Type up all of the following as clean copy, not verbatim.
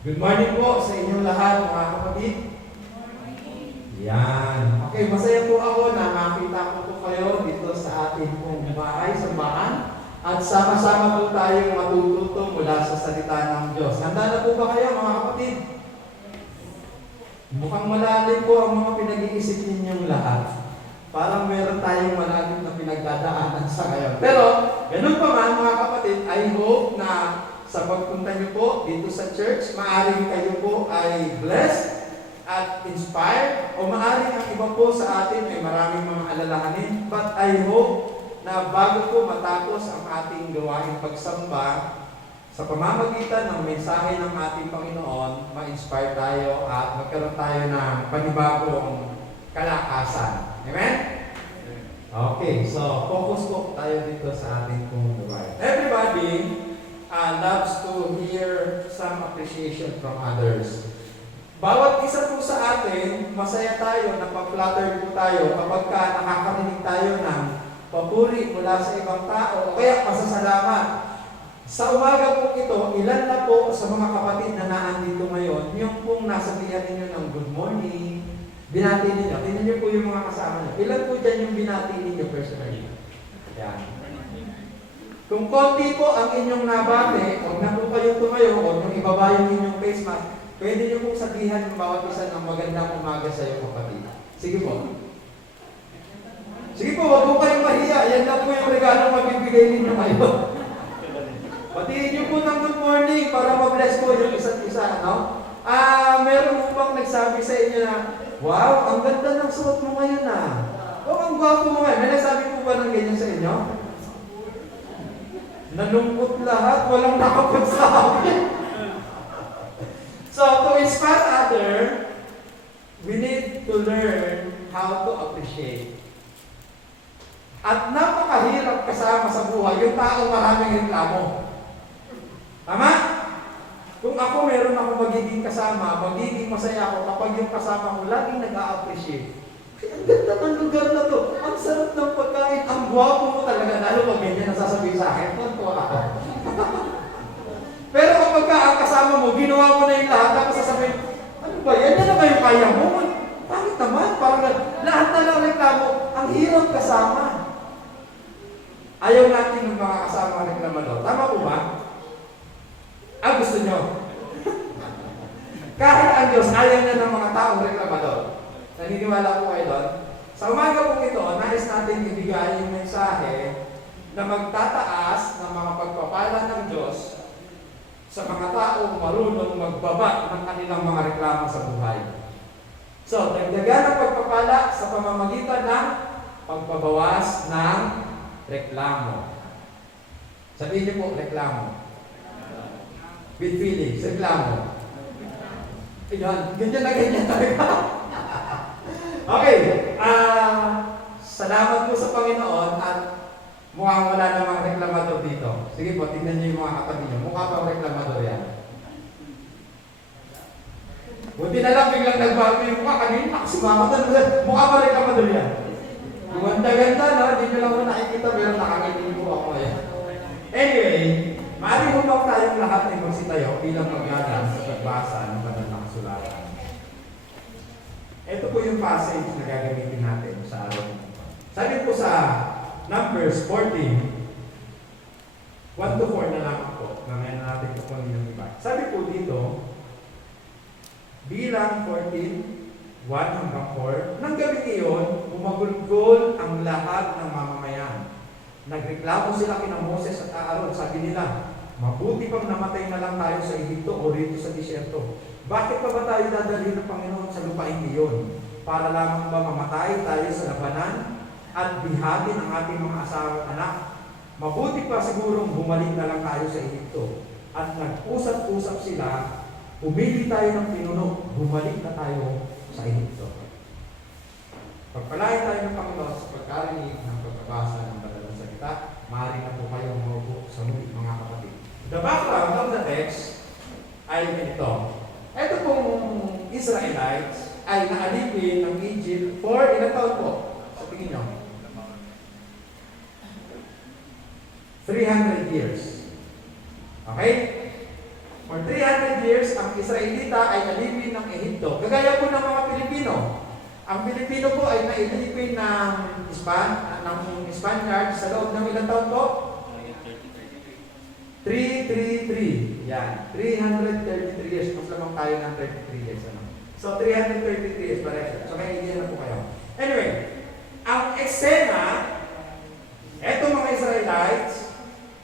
Good morning po sa inyong lahat, mga kapatid. Yan. Okay, masaya po ako na makita ko po kayo dito sa ating pong bahay, sambahan. At sama-sama po tayong matututo mula sa salita ng Diyos. Handa na po ba kayo, mga kapatid? Mukhang malalim po ang mga pinag-iisip ninyong lahat. Parang meron tayong malalim na pinagdadaanan sa ngayon. Pero, ganun pa man, mga kapatid, I hope na sa pagpunta niyo po dito sa church, maaaring kayo po ay blessed at inspired, o maaaring ang iba po sa atin ay maraming mga alalahanin. But I hope na bago po matapos ang ating gawain pagsamba, sa pamamagitan ng mensahe ng ating Panginoon, ma-inspire tayo at magkaroon tayo ng panibagong kalakasan. Amen? Okay, so focus po tayo dito sa ating pong gawain. Everybody loves to hear some appreciation from others. Bawat isa po sa atin, masaya tayo, napapflatter po tayo kapag nakakarinig tayo ng papuri mula sa ibang tao o kaya pasasalamat. Sa umaga po ito, ilan na po sa mga kapatid na naandito ngayon, yung pong nasabihan ninyo ng good morning, binati ninyo. Tingnan niyo po yung mga kasama niyo. Ilan po dyan yung binati ninyo personally? Yan. Kung konti po ang inyong nabate, huwag na po kayo tumayo, huwag nyo ibaba yung inyong face mask, pwede nyo pong sabihan ng bawat isa ng magandang umaga sa iyo, kapatid. Sige po. Sige po, huwag po kayong mahiya. Yan lang po yung regalo mabibigay ninyo kayo. Patiin nyo po ng good morning para ma-bless po yung isa't isa, no? Meron po bang nagsabi sa inyo na, wow, ang ganda ng suot mo ngayon ang gwapo mo ngayon. May nagsabi po ba ng ganyan sa inyo? Nalungkot lahat, walang nakapagsabi. So, to inspire others, we need to learn how to appreciate. At napakahirap kasama sa buhay yung taong maraming reklamo. Tama? Kung ako meron ako magiging kasama, magiging masaya ako kapag yung kasama ko laging nag-a-appreciate. Ang ganda ng lugar na to. Ang sarap ng pagkain. Ang gwapo mo talaga. Lalo pag ganyan nasasabihin sa akin, tonto ako. Pero kapag ang kasama mo, ginawa mo na yung lahat, tapos sasabihin, ano ba yan? Yan na ba yung kaya mo? Pangit naman. Parang lahat na lang reklamo. Ang hirap kasama. Ayaw natin ng mga kasama reklamador. Tama po ba? Gusto nyo? Kahit ang Diyos, ayaw niya ng mga taong reklamador. Naniniwala po kayo doon? Sa umaga po ito, nais natin ibigay yung mensahe na magtataas ng mga pagpapala ng Diyos sa mga taong marunong magbaba ng kanilang mga reklamo sa buhay. So, dagdagan ang pagpapala sa pamamagitan ng pagbabawas ng reklamo. Sabihin niyo po, reklamo. With feelings, reklamo. Ayan, ganyan na ganyan talaga. Okay, salamat po sa Panginoon at mukhang wala namang reklamador dito. Sige po, tingnan niyo yung mga katabi niyo. Mukha pang reklamador yan. Buti na lang biglang nagbago yung mukha. Kanina nakasimamatang mukha pa reklamador yan. Ganda-ganda, no? Hindi nyo lang mo nakikita pero nakangiti po ako yan. Anyway, maaari mo pa tayong lahat ay magsitayo bilang paglalaan sa pagbasa ng banal na kasulatan. Ito po yung passage na gagamitin natin sa araw nito. Sabi po sa Numbers 14, 1 to 4 na lang po. Mamaya na natin kukunin yung iba. Sabi po dito, bilang 14, 1 hanggang 4, nang gabi iyon, umagulgol ang lahat ng mamamayan. Nagreklamo sila kina Moses at Aaron. Sabi nila, mabuti pang namatay na lang tayo sa Ehipto o rito sa disyerto. Bakit pa ba tayo dadalhin ng Panginoon sa lupain iyon? Para lamang ba mamatay tayo sa labanan at bihatin ang ating mga asawa at anak? Mabuti pa sigurong bumalik na lang tayo sa Ehipto. At nag-usap-usap sila, pumili tayo ng pinuno, bumalik na tayo sa Ehipto. Pagpalain tayo ng Panginoon sa pagkarinig ng pagkabasa ng banal na salita, maaari na po kayong maupo sa muli, mga kapatid. The background of the text ay ganito. Ito pong Israelites ay naalipin ng Egypt for ilang taon po? Sa tingin nyo? 300 years. Okay? For 300 years, ang Israelita ay alipin ng Ehipto. Kagaya po ng mga Pilipino. Ang Pilipino po ay nailipin ng Spaniard sa loob ng ilang taon po? 333. Yan. 333 years. Mas lamang tayo ng 33 years. Ano? So, 333 years pareho. So, may idea na po kayo. Anyway, ang eksena, eto mga Israelites,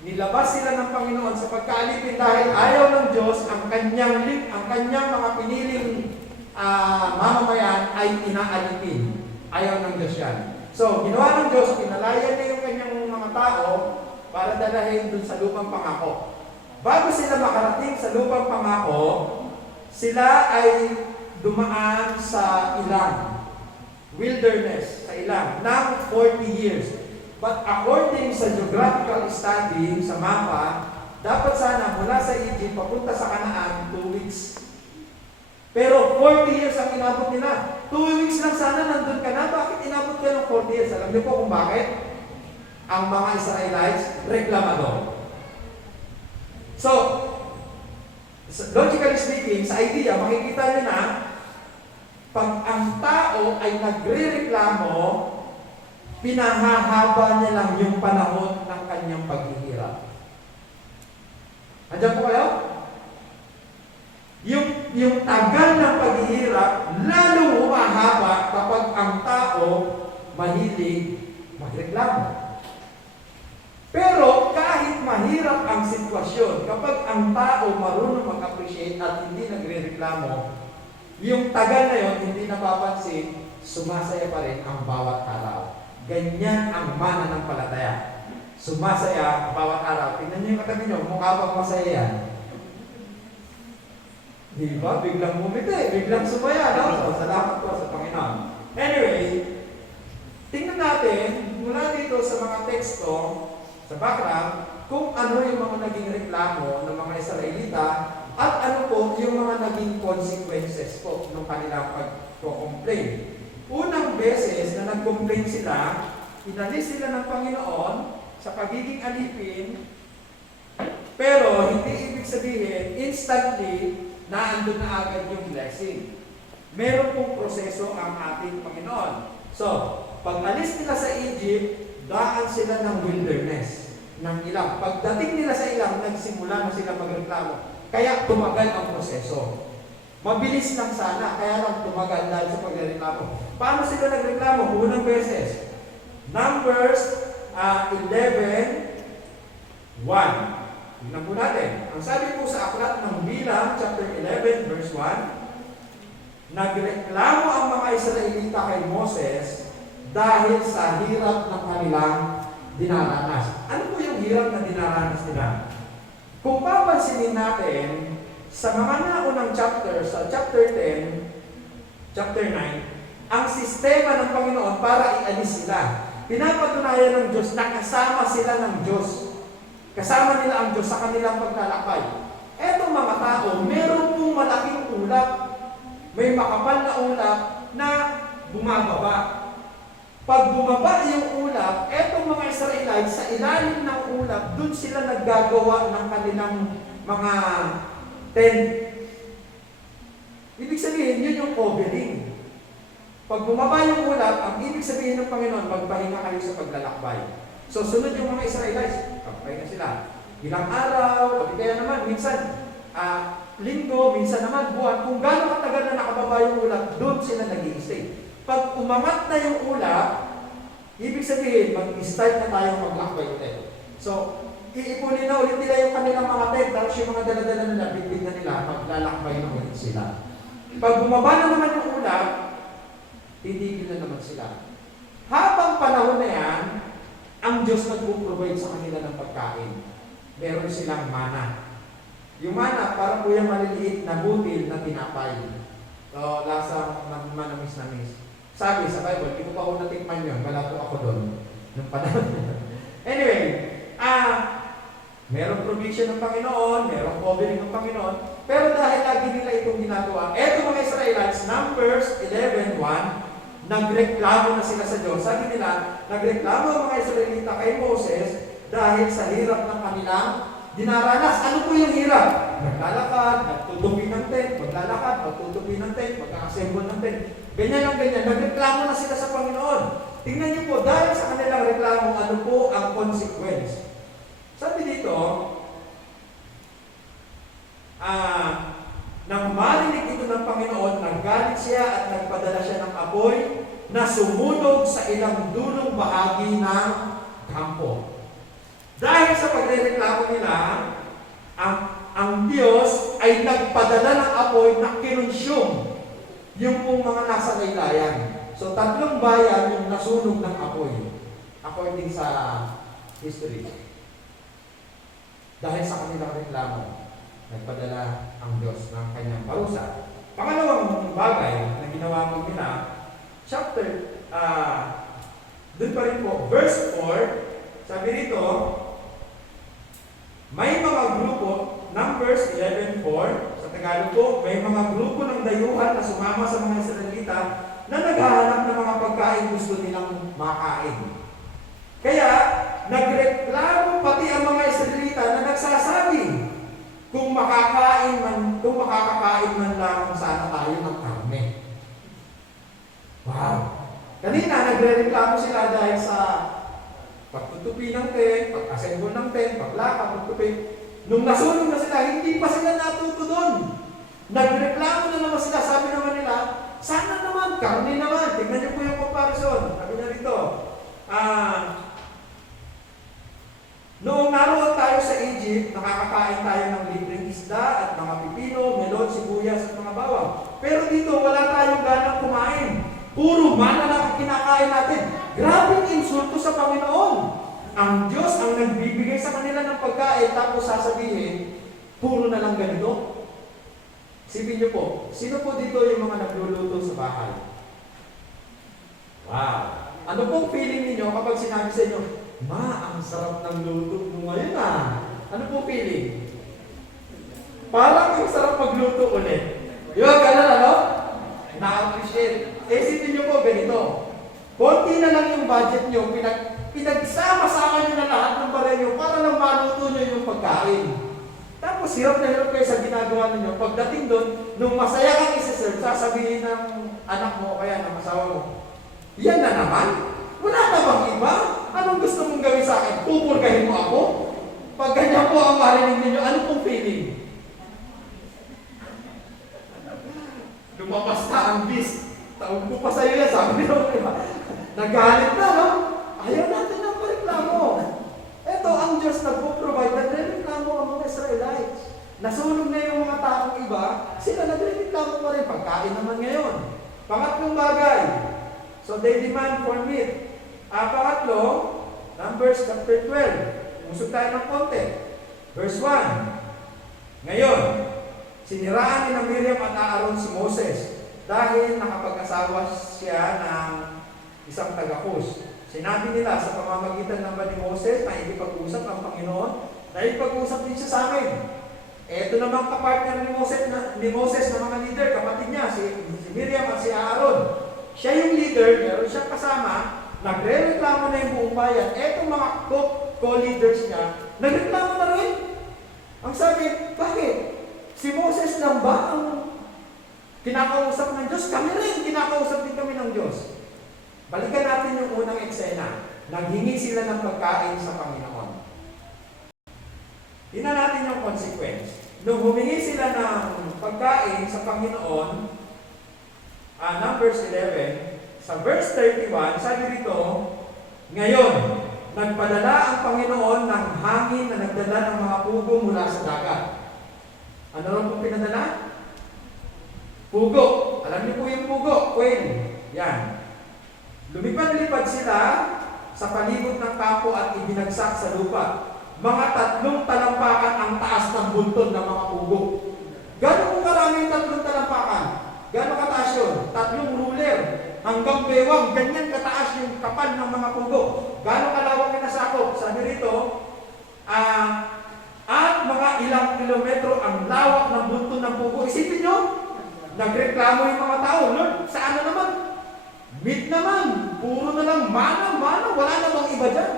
nilabas sila ng Panginoon sa pagkaalipin dahil ayaw ng Diyos ang kanyang mga piniling mamamayan ay inaalipin. Ayaw ng Diyos yan. So, ginawa ng Diyos, pinalayan niya yung kanyang mga tao para dalahin dun sa lupang pangako. Bago sila makarating sa lupang pangako, sila ay dumaan sa ilang wilderness, sa ilang, ng 40 years. But according sa geographical study, sa mapa, dapat sana mula sa Egypt papunta sa Canaan, 2 weeks. Pero 40 years ang inabot nila. 2 weeks lang sana nandun ka na. Bakit inabot ka ng 40 years? Alam niyo po kung bakit? Ang mga Israelites, reklamador. So, logically speaking, sa idea, makikita niyo na, pag ang tao ay nagre-reklamo, pinahahaba niya lang yung panahon ng kanyang paghihirap. Andiyan po kayo? Yung tagal ng paghihirap, lalong humahaba kapag ang tao mahilig magreklamo. Pero kahit mahirap ang sitwasyon, kapag ang tao marunong mag-appreciate at hindi nagre-reklamo, yung tagal na yon hindi napapansin, sumasaya pa rin ang bawat araw. Ganyan ang mananampalataya. Sumasaya bawat araw. Tingnan niyo yung katabi niyo, mukha bang masaya yan? Di ba? Biglang bumiti, biglang sumaya, no? So, salamat po sa Panginoon. Anyway, tingnan natin mula dito sa mga teksto, sa background, kung ano yung mga naging reklamo ng mga Israelita at ano po yung mga naging consequences po ng kanilang pag-complain. Unang beses na nag-complain sila, inalis sila ng Panginoon sa pagiging alipin, pero hindi ibig sabihin, instantly, naandun na agad yung blessing. Meron pong proseso ang ating Panginoon. So, pag alis nila sa Egypt, daan sila ng wilderness, ng ilang. Pagdating nila sa ilang, nagsimula na sila magreklamo. Kaya tumagal ang proseso. Mabilis lang sana, kaya lang tumagal dahil sa pagreklamo. Paano sila nagreklamo? Unang beses. Numbers 11:1. Tignan po natin. Ang sabi po sa aklat ng Bilang, chapter 11, verse 1, nagreklamo ang mga Israelita kay Moses dahil sa hirap ng kanilang dinaranas. Ano po yung hirap na dinaranas nila? Kung papansinin natin, sa mga naunang chapter, sa chapter 10, chapter 9, ang sistema ng Panginoon para ialis sila. Pinapatunayan ng Diyos na kasama sila ng Diyos. Kasama nila ang Diyos sa kanilang paglalakbay. Etong mga tao, meron pong malaking ulap. May makapal na ulap na bumababa. Pag bumaba yung ulap, etong mga Israelites, sa ilalim ng ulap, dun sila naggagawa ng kanilang mga tent. Ibig sabihin, yun yung covering. Pag bumaba yung ulap, ang ibig sabihin ng Panginoon, magpahinga kayo sa paglalakbay. So, sunod yung mga Israelites, magpahinga sila. Ilang araw, o kaya naman, minsan, linggo, minsan naman, buwan. Kung gano'ng katagal na nakababa yung ulap, doon sila nag-i-stay. Pag umangat na yung ulap, ibig sabihin, mag-start na tayo maglakbay ulit. So, iipunin na ulit nila yung kanilang mga tent, tapos yung mga dala-dala nila, bitbit na nila, maglalakbay na ulit sila. Pag bumaba na naman yung ulap, titigil na naman sila. Habang panahon na yan, ang Diyos nag-provide sa kanila ng pagkain. Meron silang mana. Yung mana, parang po yung maliliit na butil na tinapay. So, lasang manamis-namis. Sabi sa Bible, hindi ko pa ako natikman yun. Wala po ako doon. Nung panahon. Anyway, merong provision ng Panginoon, merong covering ng Panginoon, pero dahil lagi nila itong ginagawa, eto mga Israelites, Numbers 11:1, nagreklamo na sila sa Diyos. Sabi nila, nagreklamo ang mga Israelita kay Moses dahil sa hirap ng kanilang dinaranas. Ano po yung hirap? naglalakad, nagtutupi ng tent, maglalakad, magtutupi ng tent, magkakasembol ng tent. Ganyan ang ganyan. Nagreklamo na sila sa Panginoon. Tingnan niyo po, dahil sa kanilang reklamo, ano po ang consequence? Sabi dito, nang marinig ito ng Panginoon, naggalit siya at nagpadala siya ng apoy na sumunog sa ilang dulong bahagi ng kampo. Dahil sa pagrereklamo nila, ang Diyos ay nagpadala ng apoy na kinonsume yung pong mga nasa laylayan. So, 3 bayan yung nasunog ng apoy, according sa history. Dahil sa kanilang reklamo, nagpadala ang Diyos ng kanyang parusa. Pangalawang bagay na ginawa mo nila, doon pa rin po, verse 4, sabi rito, may mga grupo, Numbers 11:4, sa Tagalog po, may mga grupo ng dayuhan na sumama sa mga Israelita na naghahanap ng mga pagkain gusto nilang makain. Kaya, nagreklamo pati ang mga Israelita na nagsasabi, kung makakakain man lamang sana tayo ng karne. Wow! Kanina, nagre-reklamo sila dahil sa pagtutupi ng tent, pag-assemble ng tent, paglakad, pagtupi. Nung nasunog na sila, hindi pa sila natuto doon. Nagreklamo na naman sila, sabi naman nila, sana naman, karne naman. Tingnan niyo po yung comparison. Sabi niya dito, noong naroon tayo sa Egypt, nakakakain tayo ng libreng isda at mga pipino, melon, sibuyas at mga bawang. Pero dito, wala tayong ganang kumain. Puro mana lang ang kinakain natin. Grabing insulto sa Panginoon. Ang Diyos ang nagbibigay sa kanila ng pagkain, tapos sasabihin, puro na lang ganito. Isipin niyo po, sino po dito yung mga nagluluto sa bahay? Wow! Ano pong feeling niyo kapag sinabi sa inyo, Ma, ang sarap ng luto mo ngayon Ano pong feeling? Parang yung sarap magluto ulit. Di ba, ganun ano? Na-appreciate. Isipin niyo po ganito. Konti na lang yung budget niyo, pinagsama-sama niyo na lahat ng balay niyo para lang maluto niyo yung pagkain. Tapos hirap na hirap kayo sa ginagawa niyo. Pagdating doon, nung masaya kang isa-serve, sasabihin ng anak mo o kaya ng asawa mo, yan na naman? Wala na bang iba? Anong gusto mong gawin sa akin? Pupurgahin mo ako? Pag ganyan po ang marinig ninyo, ano pong feeling? Lumabas ka ang beast. Tawag ko pa sa'yo yan, sabi nila, diba? Nagalit na, no? Ayaw natin ng pareklamo. Ito, ang Diyos nagpo-provide, nagre-reklamo ang mga Israelites. Nasunog na yung mga taong iba, sila nagre-reklamo pa rin. Pagkain naman ngayon. Pangatlong bagay, so they demand for meat. Pangatlo, Numbers chapter 12. Usog tayo ng konti. Verse 1. Ngayon, siniraan ni na Miriam at Aaron si Moses dahil nakapag-asawa siya ng isang taga-Cus. Sinabi nila sa pamamagitan ng ni Moses na ipag-usap ang Panginoon, na ipag-usap din siya sa amin. Ito namang kapartner ni Moses na mga leader, kapatid niya, si Miriam at si Aaron. Siya yung leader, meron siyang kasama, nagre-reklamo na yung buong bayan. Etong mga co-leaders niya, nagreklamo na rin. Ang sabi, bakit? Si Moses lang ba ang kinakausap ng Diyos? Kami rin, kinakausap din kami ng Diyos. Balikan natin yung unang eksena. Naghingi sila ng pagkain sa Panginoon. Tingnan natin yung consequence. Nung humingi sila ng pagkain sa Panginoon, Numbers 11, sa verse 31, sabi rito, ngayon, nagpadala ang Panginoon ng hangin na nagdala ng mga pugo mula sa dagat. Ano lang po pinadala? Pugo. Alam niyo po yung pugo, quail. Yan. Lumipad-lipad sila sa palibot ng kampo at ibinagsak sa lupa. Mga 3 talampakan ang taas ng buntod ng mga pugo. Gano'n po karami yung 3 talampakan? Gano'n kataas yun? 3 ruler hanggang bewang. Ganyan kataas yung kapal ng mga pugo. Gano'n kalawang kinasakop? Sabi rito, at mga ilang kilometro ang lawak ng buntod ng pugo. Isipin nyo, nagreklamo yung mga tao. Lord, saan na naman? Meat naman. Puro na lang mana. Wala na bang iba dyan?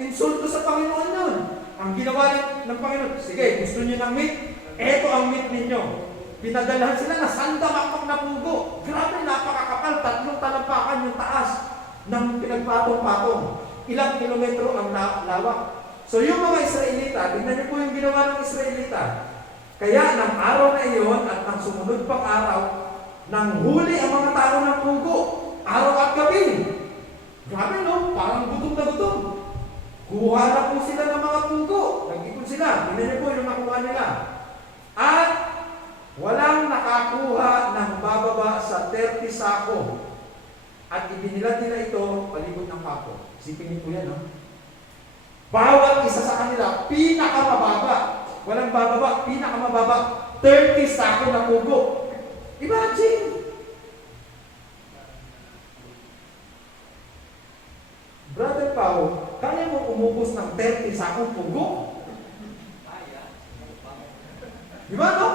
Insulto sa Panginoon yun. Ang ginawa ng Panginoon, sige, gusto niyo ng meat? Eto ang meat ninyo. Pinadalahan sila na sandamakmak na pugo. Grabe, napakakapal. 3 talampakan yung taas ng pinagpatong-patong. Ilang kilometro ang lawak. So yung mga Israelita, tingnan niyo po yung ginawa ng Israelita. Kaya ng araw na iyon at ng sumunod pang araw, nang huli ang mga tao ng pugo, araw at gabi. Grabe no, parang gutom na gutom. Kuha na po sila ng mga pugo. Nag-ipon sila. Tingnan niyo po yung nakuha nila. At walang nakakuha ng bababa sa 30 sako. At ibinilad nila ito palibot ng kapo. Isipin niyo po yan, no? Bawat isa sa kanila, pinakamababa. Walang bababa, pinakamababa. 30 sako na pugo. Imagine! Brother Pao, kaya mo umubos ng 30 sakong pugo? Di ba, no?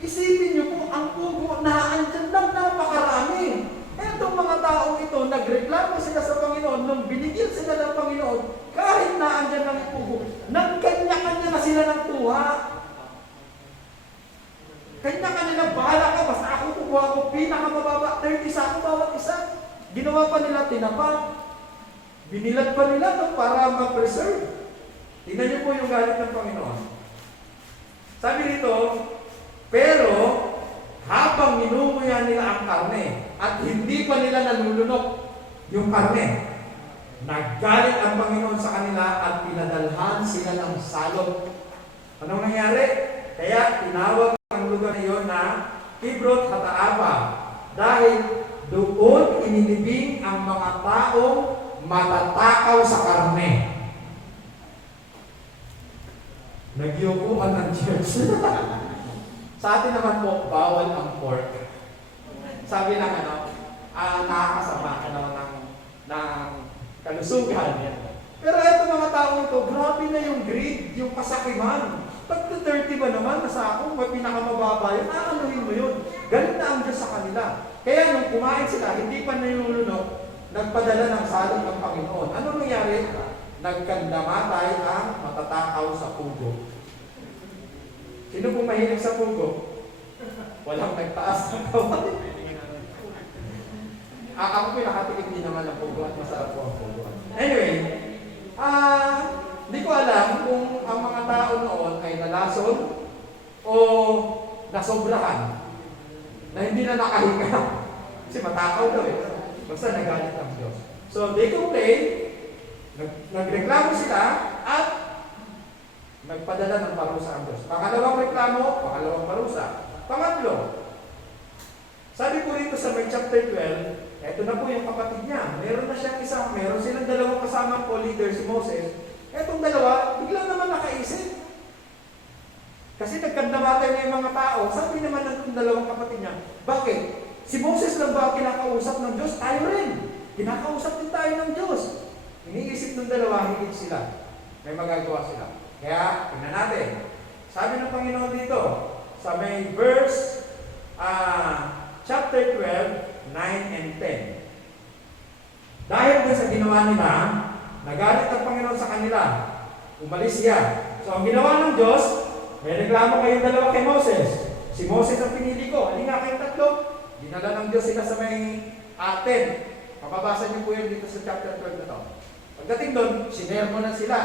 Isipin niyo po, ang pugo na andyan lang napakarami. Etong mga taong ito, nagreklamo sila sa Panginoon, nung binigyan sila ng Panginoon, kahit na andyan lang yung pugo, nagkanya-kanya na sila ng tuwa. Kanya-kanya na, bahala ka, basta ako kukuha ko, pinakamababa, 30 sako bawat isa. Ginawa pa nila tinapa. Binilad pa nila no, para ma-preserve. Tingnan niyo po yung galit ng Panginoon. Sabi dito, pero habang minumuya nila ang karne at hindi pa nila nalulunok yung karne, naggalit ang Panginoon sa kanila at pinadalhan sila ng salot. Anong nangyari? Kaya tinawag ang lugar na iyon na Kibrot Hataava dahil doon inilibing ang mga taong matatakaw sa karne. Nagyukuan ng church. Sa atin naman po, bawal ang pork. Sabi lang nakakasama ng kalusugan. Pero eto mga taong ito, grabe na yung greed, yung kasakiman. Pag 30 ba naman, nasa ako, may pinakamababa yun, aanuhin mo yun. Galit na ang Diyos sa kanila. Kaya nung kumain sila, hindi pa nilulunok, nagpadala ng salot ng Panginoon. Ano nangyari? Nagkandamatay ang matatakaw sa pugo. Sino pong mahilig sa pugo? Walang nagtaas ng kawan. Ako pinakatikit din naman ng pugo at masarap po ang pugo. Anyway, hindi ko alam kung ang mga tao noon ay nalason o nasobrahan na hindi na nakahiga. Kasi matakaw daw eh. Basta nagalit ang Diyos. So they complain, nagreklamo sila at nagpadala ng parusa ang Diyos. Pangalawang reklamo, pangalawang parusa. Pangatlo, sabi po rito sa may chapter 12, eto na po yung kapatid niya. Meron na siyang meron silang dalawang kasamang co-leader si Moses. Etong dalawa, biglang naman nakaisip. Kasi nagkandamatay na yung mga tao. Sabi naman ng dalawang kapatid niya, bakit? Si Moses lang ba kinakausap ng Diyos? Tayo rin. Kinakausap din tayo ng Diyos. Iniisip ng dalawa, higit sila. May magagawa sila. Kaya, tingnan natin. Sabi ng Panginoon dito, sa may verse, chapter 12, 9 and 10. Dahil doon sa ginawa nila, nagalit ang Panginoon sa kanila. Umalis siya. So, ang ginawa ng Diyos, may reklamo kayong dalawa kay Moses. Si Moses ang pinili ko. Halika kayong tatlo. Dinala ng Diyos sila sa may atin. Mababasa niyo po yun dito sa chapter 12 na to. Pagdating doon, sinermon na sila.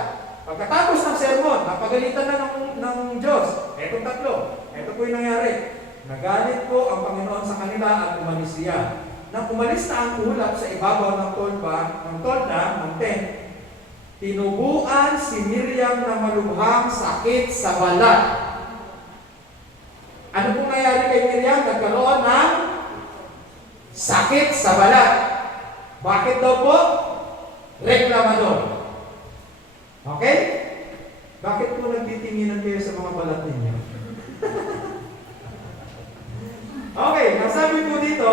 Pagkatapos ng sermon, napagalitan na ng Diyos. Etong tatlo. Ito po yung nangyari. Nagalit po ang Panginoon sa kanila at umalis siya. Nang umalis na ang ulap sa ibabaw ng tolda, ng tent, tinubuan si Miriam na malubhang sakit sa balat. Ano pong nangyari kay Miriam? Nagkaroon ng sakit sa balat. Bakit daw po? Reklamador. Okay? Bakit po nagtitinginan kayo sa mga balat ninyo? Okay, nasabi po dito,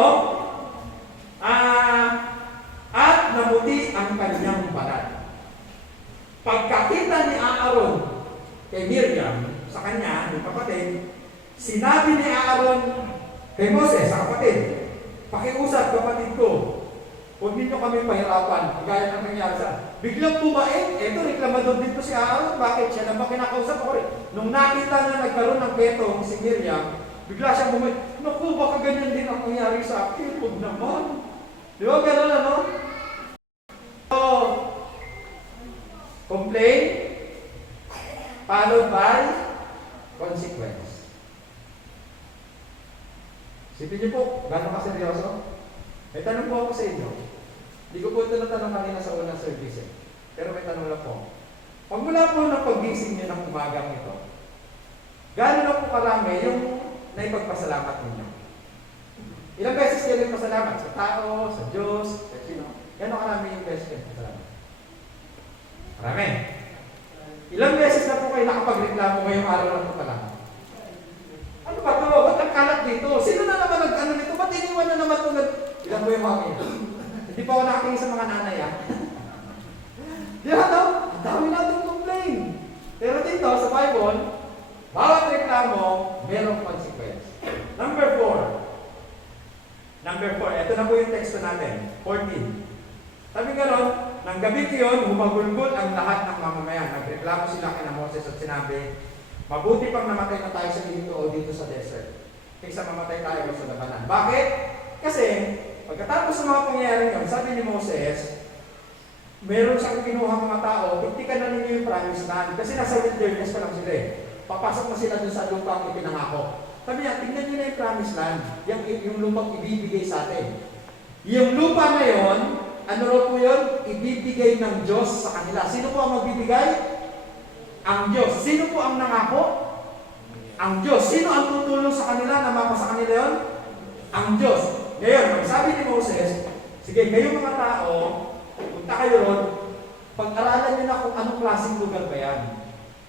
at namuti ang kanyang balat. Pagkakita ni Aaron kay Miriam, sa kanya, yung kapatid, sinabi ni Aaron kay Moses, sa kapatid, pakiusap kapatid ko, Huwag ninyo kami pahirapan. Gaya ng nangyari sa biglang bumait. Eto, reklamador dito si Aaron. Bakit? Siya naman kinakausap ako rin. Nung nakita na nagkaroon ng betong si Miriam, bigla siya bumait. Naku, baka ganyan din ang nangyari sa akin. Huwag naman. Di ba gano'n ano? So, complain, followed by consequence. Sipin niyo po, gano'n ka seryoso? May tanong po ako sa inyo. Hindi ko po ito natanong kanina sa unang service. Pero may tanong lang po. Pag mula po ng pag-gising niyo ng umagang ito, gano'n na po karami yung naipagpasalamat ninyo? Ilang beses kayo nagpasalamat? Sa tao, sa Diyos, sa sino? Gano'n karami yung beses kayo nagpasalamat? Marami. Ilang beses na po kayo nakapagreklamo ngayong araw na po pala? Ano ba ito? Ba't ang kalat dito? Sino na naman nag-ano nito? Ba't iniwan na naman ito? Ilan po yung mga kayo? Hindi pa ako nakatingin sa mga nanay, ha? Yan, no? Ang dami natin complain. Pero dito, sa Bible, bawat reklamo, merong consequence. Number 4. Ito na po yung teksto natin. 14. Sabi gano'n, nang gabi yun, humagulgol ang lahat ng mamamayan. Nagreklamo sila kina Moses at sinabi, mabuti pang namatay na tayo sa dito o dito sa desert, kaysa mamatay tayo sa labanan. Bakit? Kasi, pagkatapos ng mga pangyayari yun, sabi ni Moses, meron siyang kinuha mga tao, tiktikan na ninyo yung promised land. Kasi nasa wilderness pa lang sila eh. Papasok na sila dun sa lupang ipinangako. Sabi niya, tingnan niyo na yung promised land, yung lupang ibibigay sa atin. Yung lupa na yun, ano raw po yun? Ibibigay ng Diyos sa kanila. Sino po ang magbibigay? Ang Diyos. Sino po ang nangako? Ang Diyos. Sino ang tutulong sa kanila na mapasa kanila yun? Ang Diyos. Ngayon, magsabi ni Moses, sige, kayo mga tao, punta kayo ron, pag-aralan nyo na kung anong klaseng lugar ba yan.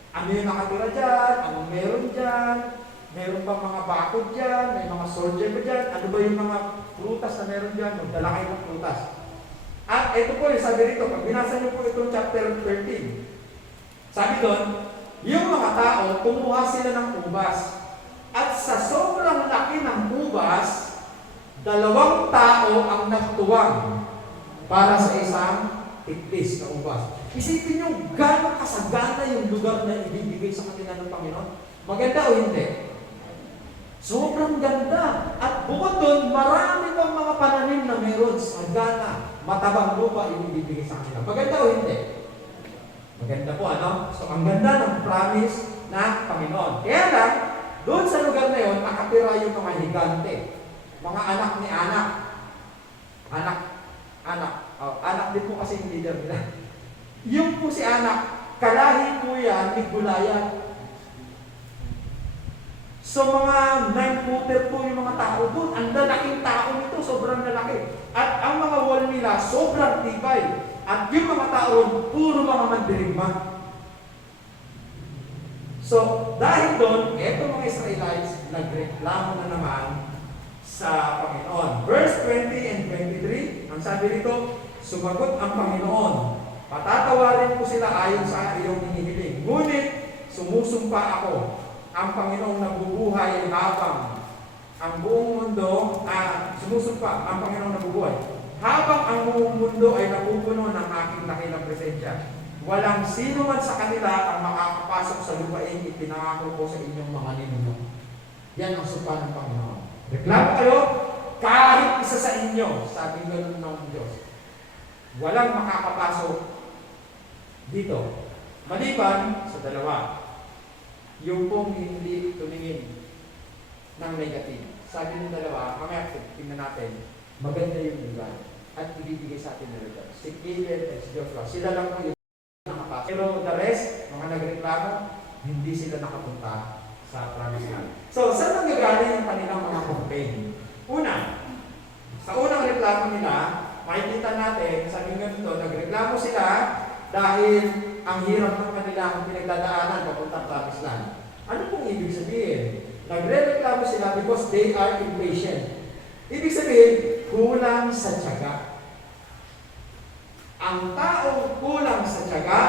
Ano yung nakatira dyan? Anong meron dyan? Meron bang mga bakod dyan? May mga soldier ba dyan? Ano ba yung mga prutas na meron dyan? Magdala kayo ng prutas. At ito po yung sabi rito, pag binasa nyo po itong chapter 13, sabi doon, yung mga tao, kumuha sila ng ubas. At sa sobrang laki ng ubas, 2 tao ang nagtuwang para sa isang tiklis na ubas. Isipin nyo, gano'ng kasagana yung lugar na ibibigay sa kanila ng Panginoon. Maganda o hindi? Sobrang ganda. At bukod doon, marami pang mga pananim na meron sagana, matabang lupa yung ibibigay sa kanila. Maganda o hindi? Maganda po, ano? So, ang ganda ng promise na Panginoon. Kaya lang, doon sa lugar na yun, nakatira yung mga higante. Mga anak ni Anak. Anak din po kasi yung leader nila. Yung po si Anak, kalahi po yan ni Goliath. So mga 9-footer po yung mga tao doon. Ang lalaking tao nito, sobrang lalaki. At ang mga wall nila, sobrang tibay. At yung mga tao, puro mga mandirigma. So, dahil doon, eto mga Israelites, nagreklamo na naman sa Panginoon. Verse 20 and 23, ang sabi rito, sumagot ang Panginoon, patatawarin ko sila ayon sa iyong hinihiling. Ngunit, sumusumpa ako, ang Panginoong nabubuhay habang ang buong mundo, sumusumpa ang Panginoong nabubuhay. Habang ang buong mundo ay napupuno ng aking dakilang presensya, walang sino man sa kanila ang makakapasok sa lupain ipinangako ko sa inyong mga ninuno. Yan ang sumpa ng Panginoon. Reklamo kayo, kahit isa sa inyo, sabi ganoon ng Diyos, walang makakapasok dito. Maliban sa dalawa. Yung pong hindi tumingin ng negative. Sabi ng dalawa, mamaya tingnan natin, maganda yung lugar at ibibigay sa atin ng lugar. Si Caleb at si Joshua, sila lang po yung nakapasok. Pero the rest, mga nagreklamo, hindi sila nakapunta sa promised land. So, saan nanggagaling yung kanilang mga complaint? Una, sa unang reklamo nila, makikita natin, sabi nga dito, nagreklamo sila dahil ang hirap ng kanilang pinagdadaanan papuntang promised land. Ano pong ibig sabihin? Nagre-reklamo sila because they are impatient. Ibig sabihin, kulang sa tiyaga. Ang taong kulang sa tiyaga,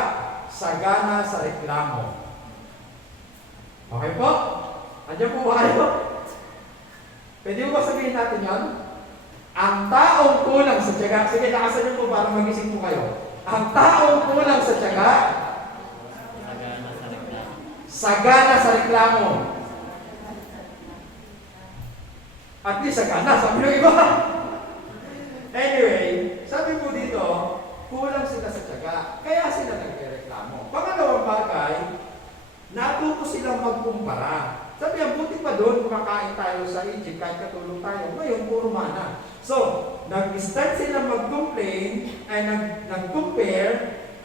sagana sa reklamo. Okay po? Andiyan po ba kayo? Pwede mo ba sabihin natin yan? Ang taong kulang sa tiyaga, sige, nakasan niyo po para magising po kayo. Ang taong kulang sa tiyaga, sagana sa reklamo. At least sagana, sabi ng iba. Anyway, sabi po dito, kulang sila sa tiyaga, kaya sila nagreklamo. Pangalawang bagay, natuto silang magkumpara. Sabi ang buti pa doon, kumakain tayo sa Egypt, kahit katulong tayo. Ngayon, puro mana. So, nag-start sila mag-complain, ay nag-compare,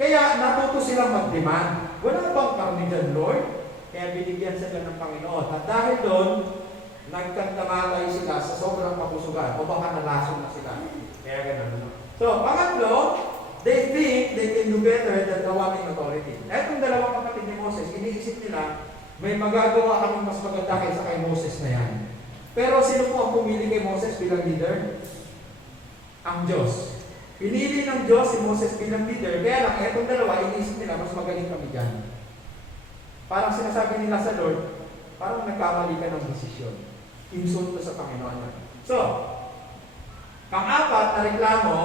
kaya natuto silang mag-demand. Wala bang karni dyan, Lord? Kaya binigyan sila ng Panginoon. At dahil doon, nagkantamalay sila sa sobrang kapusugan. O baka nalason na sila. Kaya ganun. So, pangatlo, they think they can do better than the walking authority. Etong dalawang kapatid ni Moses, iniisip nila, may magagawa kami mas maganda kaysa kay Moses na yan. Pero sino po ang pumili kay Moses bilang leader? Ang Diyos. Pinili ng Diyos si Moses bilang leader, kaya lang etong dalawa, iniisip nila, mas magaling kami dyan. Parang sinasabi nila sa Lord, parang nagkamali ka ng desisyon. Insulto sa Panginoon. So, pang-apat na reklamo,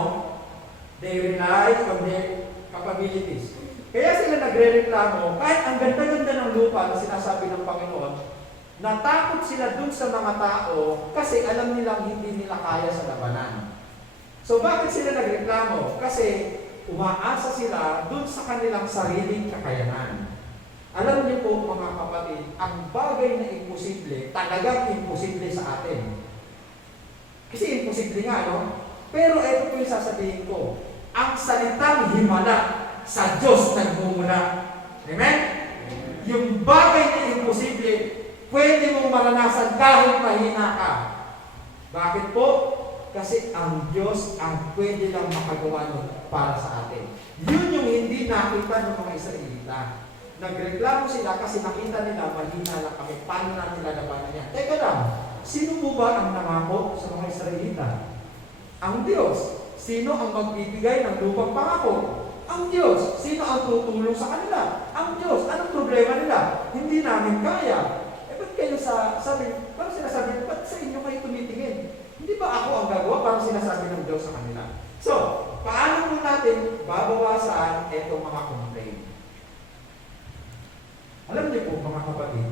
they rely on their capabilities. Kaya sila nagre-reklamo, kahit ang ganda-ganda ng lupa na sinasabi ng Panginoon, natakot sila dun sa mga tao kasi alam nilang hindi nila kaya sa labanan. So bakit sila nagreklamo? Kasi umaasa sila dun sa kanilang sariling kakayanan. Alam niyo po mga kapatid, ang bagay na imposible, talagang imposible sa atin. Kasi imposible nga, no? Pero ito po yung sasabihin ko, ang salitang himala sa Diyos nagmumula. Amen? Yung bagay na imposible, pwede mong maranasan kahit mahina ka. Bakit po? Kasi ang Diyos ang pwede lang makagawa nun para sa atin. Yun yung hindi nakita ng mga Israelita. Nagreklamo sila kasi nakita nila mahina lang kami. Paano natin lalabanan niya? Teka lang, sino po ba ang nangako sa mga Israelita? Ang Diyos. Sino ang magbibigay ng lupang pangako? Ang Diyos. Sino ang tutulong sa kanila? Ang Diyos. Anong problema nila? Hindi namin kaya. Ba't kayo parang sinasabi, ba't sa inyo kayo tumitingin? Hindi ba ako ang gagawa? Parang sinasabi ng Diyos sa kanila. So, paano po natin babawasan itong mga complaint? Alam niyo po mga kapatid,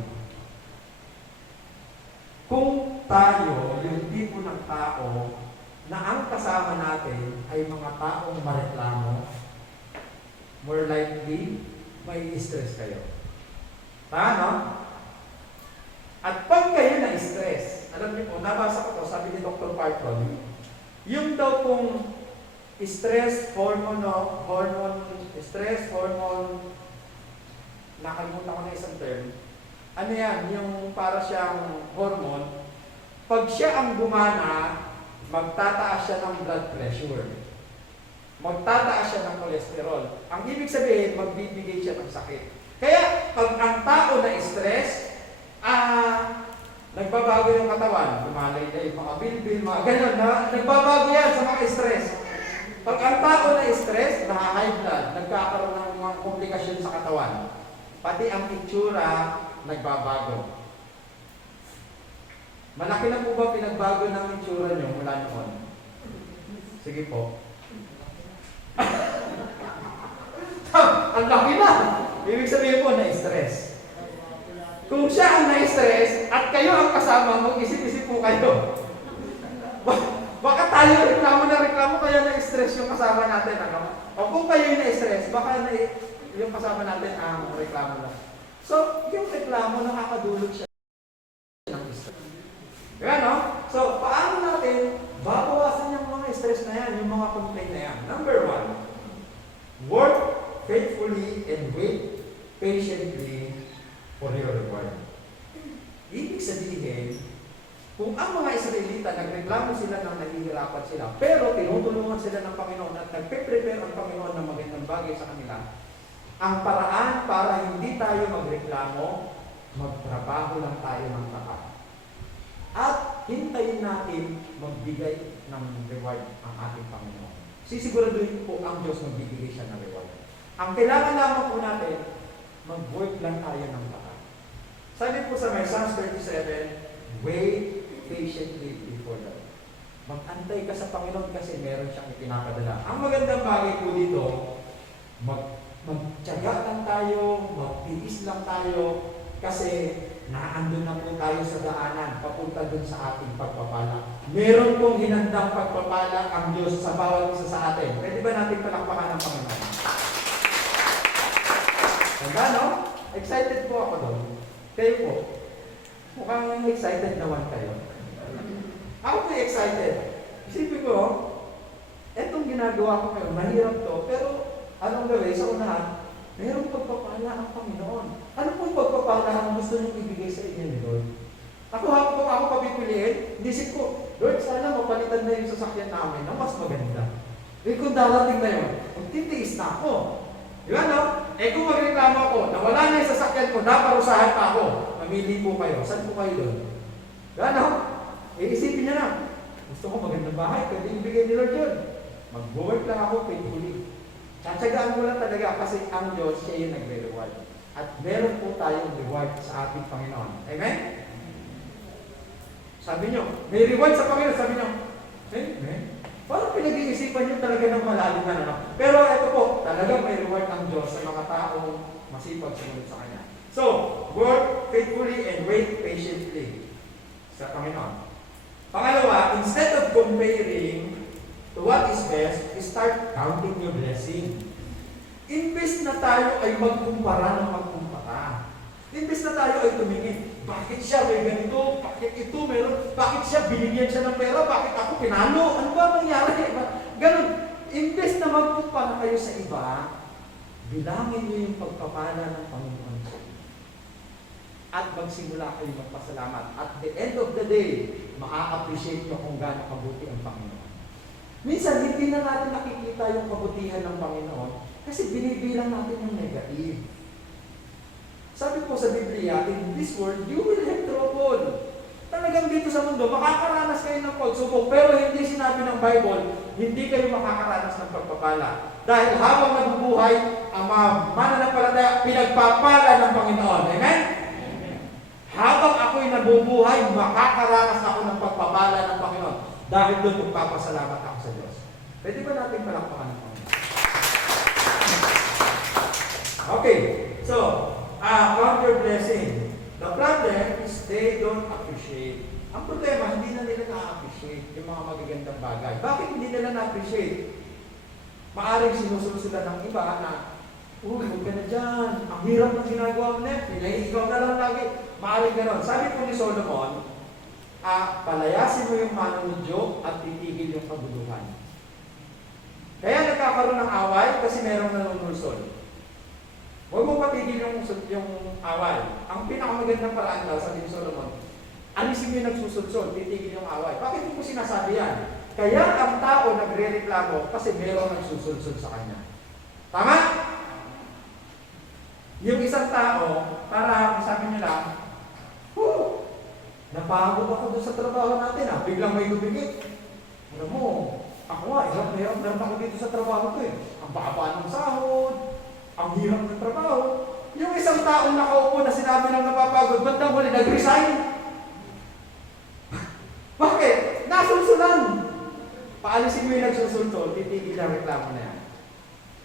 kung tayo, yung tipo ng tao, na ang kasama natin ay mga taong mareklamo, more likely, may stress kayo. Paano? At pag kayo na-stress, alam niyo po, nabasa ko to, sabi ni Dr. Parton, yung daw pong stress hormone, nakalimutan ko na isang term, ano yan, yung para siyang hormone, pag siya ang gumana, magtataas siya ng blood pressure. Magtataas siya ng cholesterol. Ang ibig sabihin, magbibigay siya ng sakit. Kaya, pag ang tao na stress, nagbabago yung katawan. Lumalay na yung mga bilbil, mga ganun. Nagbabago yan sa mga stress. Pag ang tao na stress, high blood, nagkakaroon ng mga komplikasyon sa katawan. Pati ang itsura, nagbabago. Malaki na po ba pinagbago ng itsura nyo mula noon? Sige po. Ang laki na! Ibig sabihin po, na-stress. Kung siya ang na-stress at kayo ang kasama, mag-isip-isip po kayo. Baka tayo reklamo kaya na-stress yung kasama natin. Ano? O kung kayo yung na-stress, baka yung kasama natin ang reklamo lang. So, yung reklamo, nakakadulot siya ng stress. Diba, no? So, paano natin babawasan yung mga stress na yan, yung mga complaint na yan? Number 1, work faithfully and wait patiently for your reward. Ibig sabihin, kung ang mga Israelita nagreklamo sila ng nahihirapan sila, pero tinutulungan sila ng Panginoon at nagpe-prepare ang Panginoon ng magandang bagay sa kanila, ang paraan para hindi tayo magreklamo, magtrabaho lang tayo ng tapat. At hintayin natin magbigay ng reward ang ating Panginoon. Sisiguraduhin po ang Diyos magbibigay siya ng reward. Ang kailangan lamang po natin, mag-work lang tayo ng tapat. Sabi po sa may Psalms 37, wait patiently before the Lord. Mag-antay ka sa Panginoon kasi meron siyang ipinapadala. Ang magandang bagay po dito, magtiyaga lang tayo, magtiis lang tayo, kasi naandun na po tayo sa daanan, papunta dun sa ating pagpapala. Meron pong hinandang pagpapala ang Diyos sa bawat isa sa atin. Pwede ba natin palakpakan ng Panginoon? Handa, no? Excited po ako doon. Kayo po, mukhang excited naman kayo. Ako po excited. Isipin ko, etong ginagawa ko ngayon, mahirap to, pero anong gawin sa unahan? Mayroong pagpapala ang Panginoon. Ano pong pagpapala ang gusto niyong ibigay sa inyo ni Lord? Ako papipiliin, isip ko, Lord, sana mapalitan na yung sasakyan namin na mas maganda. Kung darating na yun, magtitiis na ako. Di ba, no? Kung magreklamo ako, nawala na yung sasakyan ko, naparusahan pa ako, mamili po kayo. Saan po kayo doon? Di ba, no? Isipin niya na, gusto ko magandang bahay, pwede ibigay ni Lord yun. Mag-work lang ako, faithfully. Tsatsagaan mo lang talaga kasi ang Diyos, siya yung nagre-reward. At meron po tayong reward sa ating Panginoon. Amen? Sabi nyo, may reward sa Panginoon. Sabi nyo, amen? Parang pinag-iisipan nyo talaga ng malalim na naman. Pero ito po, talagang may reward ang Diyos sa mga taong masipag sumunod sa Kanya. So, work faithfully and wait patiently sa Panginoon. Pangalawa, instead of comparing to what is best, start counting your blessing. Imbes na tayo ay magkumpara ng magkumpara. Imbes na tayo ay tumingin, bakit siya may ganito, bakit ito meron, bakit siya binigyan siya ng pera, bakit ako pinalo, ano ba nangyari? Ganun. Imbes na magkumpara kayo sa iba, bilangin niyo yung pagpapala ng Panginoon. At magsimula kayo magpasalamat. At the end of the day, maa-appreciate nyo kung gaano kabuti ang Panginoon. Minsan, hindi na natin nakikita yung kabutihan ng Panginoon kasi binibilang natin yung negative. Sabi po sa Biblia, in this world, you will have trouble. Talagang dito sa mundo, makakaranas kayo ng pagsubok, pero hindi sinabi ng Bible, hindi kayo makakaranas ng pagpapala. Dahil habang nabubuhay, ang mga mananampalataya, pinagpapala ng Panginoon. Amen? Habang ako'y nabubuhay, makakaranas ako ng pagpapala ng Panginoon. Dahil doon magpapasalamat ako sa Diyos. Pwede ba natin palakpakan ng Panginoon? Okay, so, count your blessing. The problem is they don't appreciate. Ang problema, hindi na nila na-appreciate yung mga magagandang bagay. Bakit hindi nila na-appreciate? Maaring sinusunod ng iba na, huwag ka na dyan. Ang hirap ng ginagawa mo na, pinahigaw na lang lagi. Maaring ganon. Sabi po ni Solomon, palayasin mo yung manunudyo at titigil yung kabuluhan. Kaya nagkakaroon ng away kasi merong nanunulsol. Huwag mo patigil yung away. Ang pinakamagandang paraan daw, sabi ni Solomon, alisin mo yung nagsusulsol, titigil yung away. Bakit mo sinasabi yan? Kaya ang tao nagre-reklamo kasi merong nagsusulsol sa kanya. Tama? Yung isang tao, para sabi nila, napagod ako doon sa trabaho natin, biglang may dumikit. Alam mo, ako hirap na ako dito sa trabaho ko Ang baba ng sahod, ang hirap ng trabaho. Yung isang taong nakaupo na sinabi ng napapagod, ba't nang huli nag-resign? Bakit? Nasulsulan. Paalisin mo yung nagsusulsol, titigil ang reklamo na yan.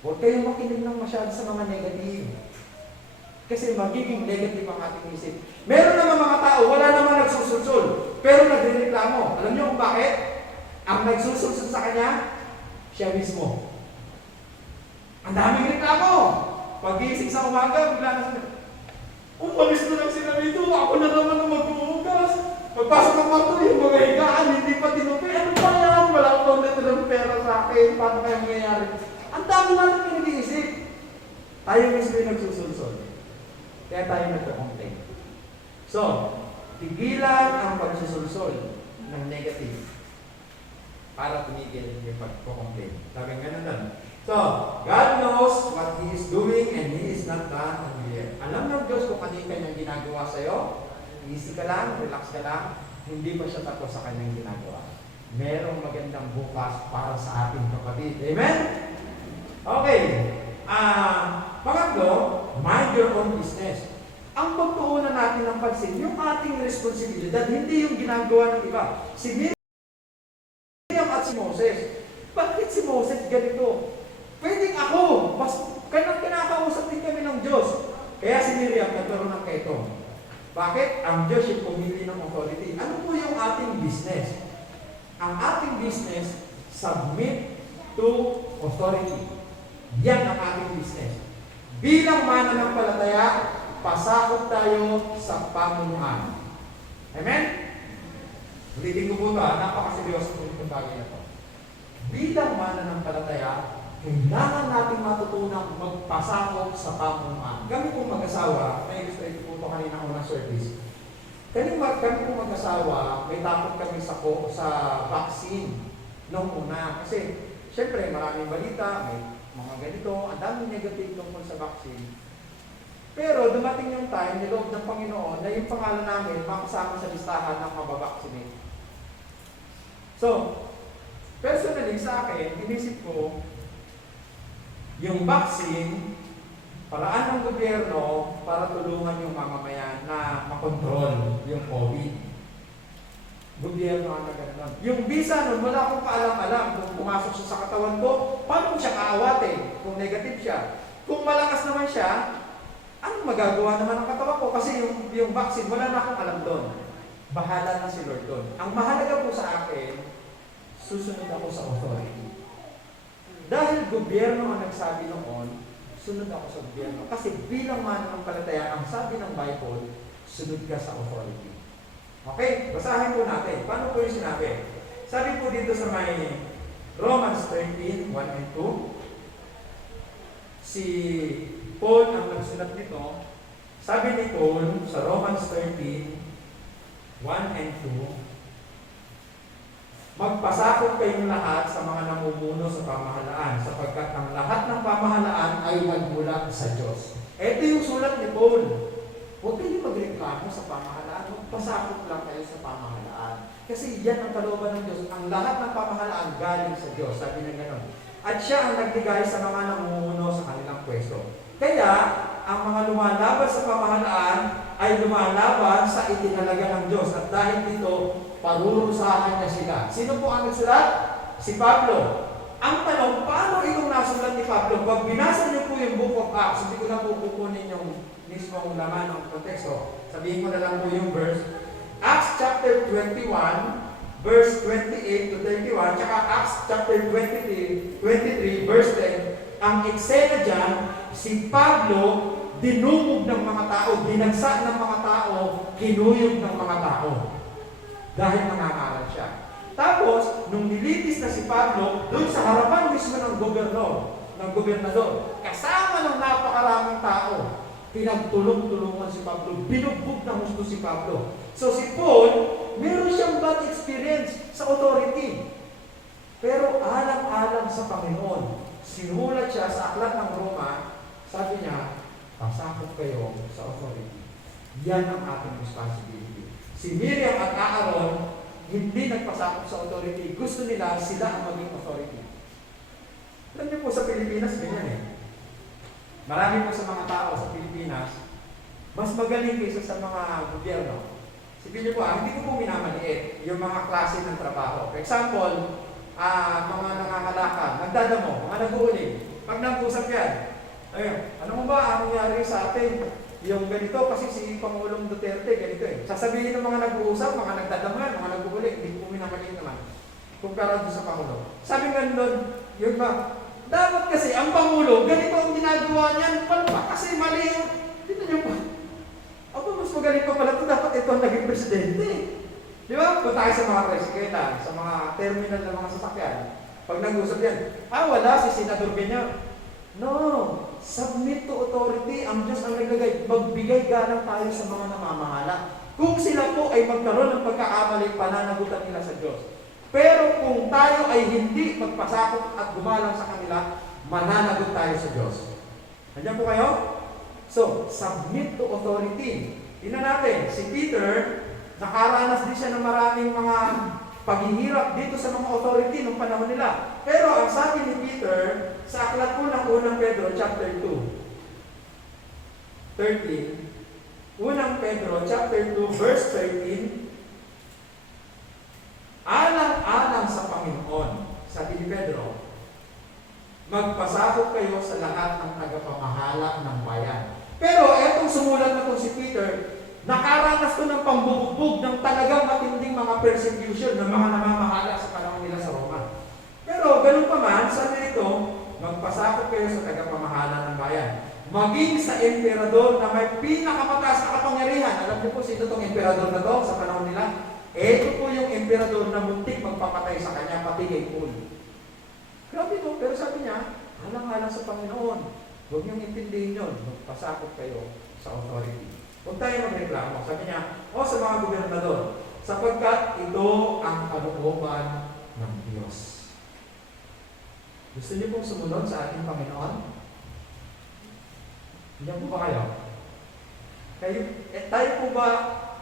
Huwag kayong makinig ng masyado sa mga negative. Kasi magiging negative ang ating isip. Meron naman mga tao, wala naman nagsusulsol, pero nagrereklamo. Alam niyo kung bakit? Ang nagsusulsol sa kanya, siya mismo. Ang daming reklamo. Pag-iisip sa umaga, bigla na sila, umalis na lang sila dito, ako na naman ang magbuhugas. Pagpasok ng kwarto, yung mga higaan, hindi pa tinupi. Ano pa yan? Wala akong natin pera sa akin. Paano kaya mangyayari? Ang dami natin pinag-iisip. Tayo mismo yung nagsusulsol. Kaya tayo nagko-complain. So, tigilan ang pagsusulsol ng negative para tumigil yung pagko-complain. Sabi nga naman. So, God knows what He is doing and He is not done until yet. Alam ng Diyos kung ano yung kanyang ginagawa sa'yo. Easy ka lang, relax ka lang. Hindi pa siya tapos sa kanyang ginagawa. Merong magandang bukas para sa ating kapatid. Amen? Okay. Pangatlo, mind your own business. Ang pagtuunan natin ng pansin, yung ating responsibilidad, hindi yung ginagawa ng iba. Si si Moses. Bakit si Moses ganito? Pwedeng ako, mas kinakausap din kami ng Diyos. Kaya si Miriam nagkaroon ng keto. Bakit? Ang Diyos yung pumili ng authority. Ano po yung ating business? Ang ating business, submit to authority. Yan ang ating business. Bilang mananampalataya, pasakop tayo sa pamunuan. Amen? Ulitin ko po ito, napakaseryoso po itong bagay na ito. Bilang mananampalataya, kailangan natin matutunang magpasakop sa pamunuan. Kami pong mag-asawa, may illustrate po ito kanina unang service. Kami pong mag-asawa, may takot kami sa vaccine noong una. Kasi, syempre, maraming balita, may mga ganito, ang daming negative tungkol sa vaccine. Pero dumating yung time, niloob ng Panginoon, na yung pangalan namin makasama sa listahan ng mababaksinate. So, personally sa akin, inisip ko, yung vaccine, paraan ng gobyerno para tulungan yung mamamayan na makontrol yung COVID. Gobyerno ang nagano'n. Yung visa nun, wala akong kaalam-alam kung pumasok siya sa katawan ko, paano siya kaawatin kung negative siya. Kung malakas naman siya, anong magagawa naman ng katawan ko? Kasi yung vaccine, wala na akong alam doon. Bahala na si Lord doon. Ang mahalaga po sa akin, susunod ako sa authority. Dahil gobyerno ang nagsabi noon, sunod ako sa gobyerno. Kasi bilang mananampalataya, ang sabi ng Bible, sunod ka sa authority. Okay, basahin po natin. Paano po yung sinabi? Sabi po dito sa may Romans 13, 1 and 2, si Paul ang nagsulat nito. Sabi ni Paul sa Romans 13, 1 and 2, magpasakop kayong lahat sa mga namumuno sa pamahalaan, sapagkat ang lahat ng pamahalaan ay nagmula sa Diyos. Ito yung sulat ni Paul. Huwag kayong magreklamo sa pamahalaan, magpasakop lang kayo sa pamahalaan. Kasi yan ang kalooban ng Diyos. Ang lahat ng pamahalaan galing sa Diyos. Sabi na gano'n. At siya ang nagbigay sa mga namumuno sa kanilang pwesto. Kaya, ang mga lumalaban sa pamahalaan ay lumalaban sa itinalaga ng Diyos. At dahil dito, parurusahan niya sila. Sino po ang nagsulat? Si Pablo. Ang tanong, paano itong nasulat ni Pablo? Pag binasa niyo po yung Book of Acts, hindi ko na po kukunin yung mismong laman ng konteksto. Sabihin ko na lang po yung verse. Acts chapter 21, verse 28 to 31, tsaka Acts chapter 23, verse 10. Ang eksena dyan, si Pablo dinumog ng mga tao, binagsak ng mga tao, kinuyog ng mga tao. Dahil nangangaral siya. Tapos, nung nilitis na si Pablo, doon sa harapan mismo ng gobernador, kasama ng napakaraming tao, pinagtulong-tulungan si Pablo, binugbog ng gusto si Pablo. So si Paul, meron siyang bad experience sa authority. Pero alang-alang sa Panginoon, sinulat siya sa aklat ng Roma, sabi niya, pasakop kayo sa authority. Yan ang ating responsibility. Si Miriam at Aaron, hindi nagpasakop sa authority. Gusto nila sila ang maging authority. Alam niyo po sa Pilipinas, ganyan eh. Marami po sa mga tao sa Pilipinas, mas magaling kaysa sa mga gobyerno. Sabihin niyo po, hindi ko po minamaliit yung mga klase ng trabaho. For example, mga nangangalakal, nagdadamo, mga nag-uuling. Pag nag-usap yan, ayun, ano mo ba ang nangyari sa atin? Yung ganito, kasi si Pangulong Duterte, ganito eh. Sasabihin ng mga nag-uusap, mga nagdadaman, mga nag-uuling, hindi ko minamaliit naman. Kumpara doon sa Pangulo. Sabi nga nun, yun ba, dapat kasi ang Pangulo, ganito ang ginagawa niyan, palpa kasi mali yung, dito niyo po. Ako, mas magaling pa pala ito, dapat ito ang naging presidente. Di ba? Kung tayo sa mga tricycletan, sa mga terminal ng mga sasakyan, pag nag-usap yan, wala si Senador ganyan. No, submit to authority. Ang Diyos ang naglagay, magbigay galang tayo sa mga namamahala. Kung sila po ay magkaroon ng pagkakamali, pananagutan nila sa Diyos. Pero kung tayo ay hindi magpasakop at gumalang sa kanila, mananagot tayo sa Diyos. Nandiyan po kayo? So, submit to authority. Tingnan natin, si Peter, nakaranas din siya ng maraming mga paghihirap dito sa mga authority nung panahon nila. Pero ang sabi ni Peter, sa aklat po ng unang Pedro, chapter 2, 13, unang Pedro, chapter 2, verse 13, alang-alang sa Panginoon, sabi ni Pedro, magpasakop kayo sa lahat ng tagapamahala ng bayan. Pero etong sumulat na to si Peter, nakaranas to ng pambubugbog ng talagang matinding mga persecution ng mga namamahala sa panahon nila sa Roma. Pero ganun pa man, sabi nito, magpasakop kayo sa tagapamahala ng bayan. Maging sa emperador na may pinakamataas na kapangyarihan. Alam niyo po sino itong emperador na to sa panahon nila? Ito po yung emperador na muntik magpapatay sa kanya, pati kay Paul. Grabe to, pero sabi niya, halang-halang sa Panginoon. Huwag niyong intindihin yun. Magpasakop kayo sa authority. Huwag tayo magreklamo. Sabi niya, sa mga gobernador, sapagkat ito ang kalooban ng Diyos. Gusto niyo pong sumunod sa ating Panginoon? Diyan po ba kayo? Tayo po ba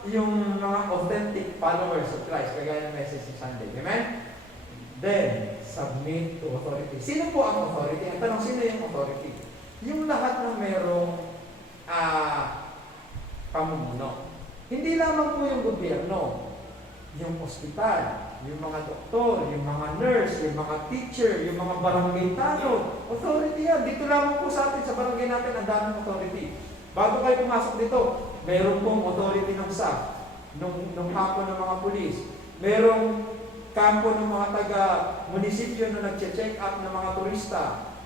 yung mga authentic followers of Christ, kagaya ng message sa Sunday? Amen? Then, submit to authority. Sino po ang authority? Ang tanong, sino yung authority? Yung lahat ng merong pamumuno. Hindi lamang po yung gobyerno, yung ospital, yung mga doktor, yung mga nurse, yung mga teacher, yung mga barangay tanod. Authority yan. Dito lamang po sa atin, sa barangay natin, ang daming authority. Bago kayo pumasok dito, meron pong authority ng SAF, nung kampo ng mga pulis. Merong kampo ng mga taga-munisipyo na nag-check up ng mga turista.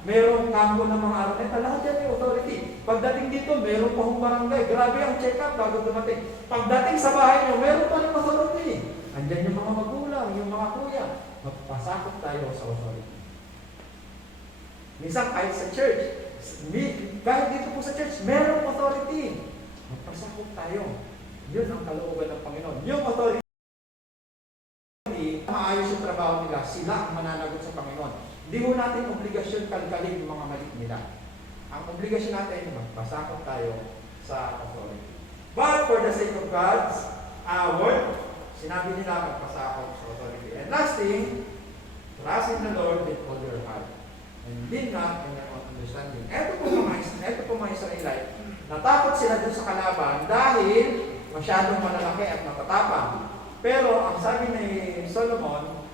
Merong kampo ng mga aroneta. Lahat yan may authority. Pagdating dito, meron pa hong barangay. Grabe ang check-up bago dumating. Pagdating sa bahay nyo, meron pa rin authority. Andiyan yung mga magulang, yung mga kuya. Magpasakop tayo sa authority. Minsan kahit sa church, kahit dito po sa church, merong authority. Magpasakop tayo. Yun ang kalooban ng Panginoon. Yung authority, maayos yung trabaho nila, sila ang mananagot sa Panginoon. Hindi mo natin obligasyon kalkalin yung mga mali nila. Ang obligasyon natin, magpasakop tayo sa authority. But for the sake of God's word, sinabi nila magpasakop sa authority. And last thing, trust in the Lord with all your heart. And lean not in your own understanding. Ito po mga Israelite, natakot sila dun sa kalaban dahil masyadong malalaki at matatapang. Pero ang sabi ni Solomon,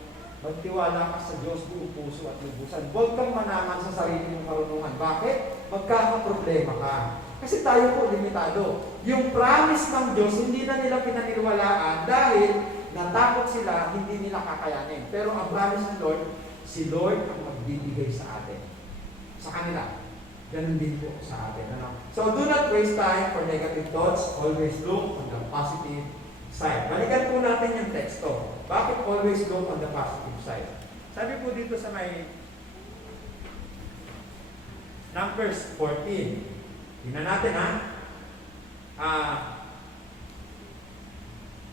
magtiwala ka sa Diyos buong puso at lubusan. Huwag kang manaman sa sarili mong karunungan. Bakit? Magkakaproblema ka. Kasi tayo po limitado. Yung promise ng Diyos, hindi na nila pinaniniwalaan dahil natakot sila, hindi nila kakayanin. Pero ang promise ng Lord, si Lord ang magbibigay sa atin. Sa kanila. Ganun din po sa atin. So do not waste time for negative thoughts. Always look on the positive side. Balikan po natin yung teksto. Bakit always look on the positive side? Sabi po dito sa may Numbers 14. Tingnan natin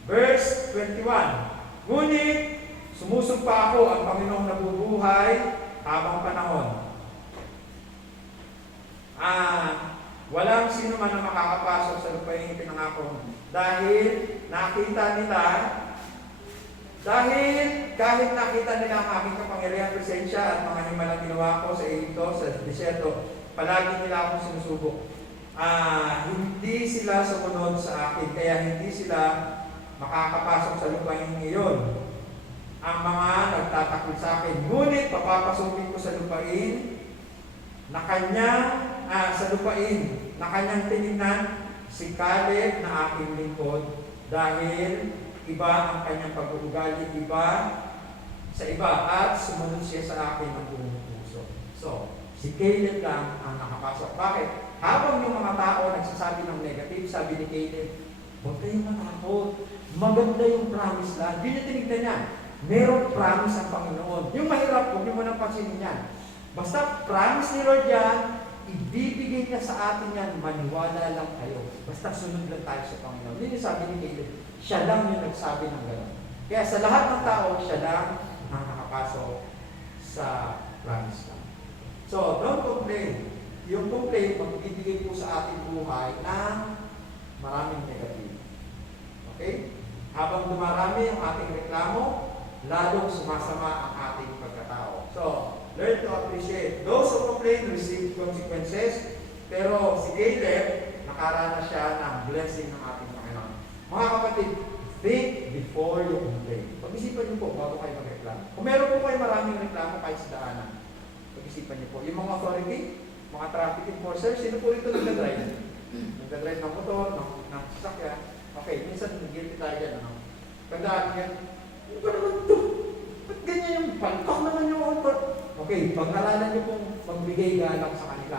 verse 21. Ngunit sumusumpa ako ang Panginoong nabubuhay habang panahon. Walang sino man na makakapasok sa lupaing pinangako dahil kahit nakita nila ang aking kapangyarihan, presensya at mga himalang ginawa ko sa Egypto, sa desierto, palagi nila akong sinusubok. Hindi sila sumunod sa akin, kaya hindi sila makakapasok sa lupain ngayon. Ang mga nagtatakot sa akin, ngunit papapasukin ko sa lupain na kanyang tinignan si Caleb na aking lingkod, dahil iba ang kanyang pag-uugali, iba sa iba, at sumunod siya sa akin ng buong puso. So, si Caleb lang ang nakapasok. Bakit? Habang yung mga tao nagsasabi ng negative, sabi ni Caleb, huwag kayong matakot. Maganda yung promise lang. Hindi niya tinignan yan. Merong promise ang Panginoon. Yung mahirap, huwag niyo mo nang pansinin yan. Basta promise ni Lord yan, ibibigay niya sa atin yan, maniwala lang kayo. Basta sunod lang tayo sa Panginoon. Hindi niya sabi ni Caleb, siya lang yung nagsabi ng gano'n. Kaya sa lahat ng tao, siya lang ang nakapasok sa promise lang. So, don't complain. Yung complaint, magbibigay po sa ating buhay ng maraming negative. Okay? Habang dumarami ang ating reklamo, lalong sumasama ang ating pagkatao. So, learn to appreciate. Those who complain receive consequences, pero si Caleb, nakaranas siya ng blessing ng ating Panginoon. Mga kapatid, Think before you complain. Pag-isipan niyo po bago kayo magreklamo. Kung meron po kayo maraming reklamo kahit sa daanan, pag-isipan niyo po. Yung mga authority, mga traffic enforcers, sino po rito nagdadrive? Nagdadrive ng motor, ng sasakyan. Okay, minsan guilty tayo dyan. Ano? Tandaan yan, ano ba naman ito? Ba't ganyan yung palpak naman yung auto? Okay, pag nalaman niyo pong magbigay galang sa kanila,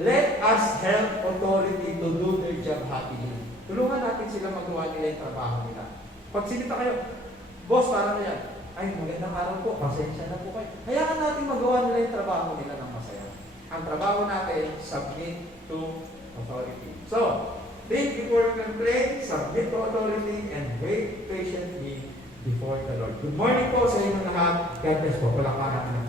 let us help authority to do their job happily. Tulungan natin sila magawa nila yung trabaho nila. Pag sinita kayo, boss, para na yan. Ay, magandang araw po, pasensya na po kayo. Hayaan natin magawa nila yung trabaho nila ng masaya. Ang trabaho natin, submit to authority. So, think before you complain, submit to authority, and wait patiently before the Lord. Good morning po sa inyo lahat. God bless po. Walang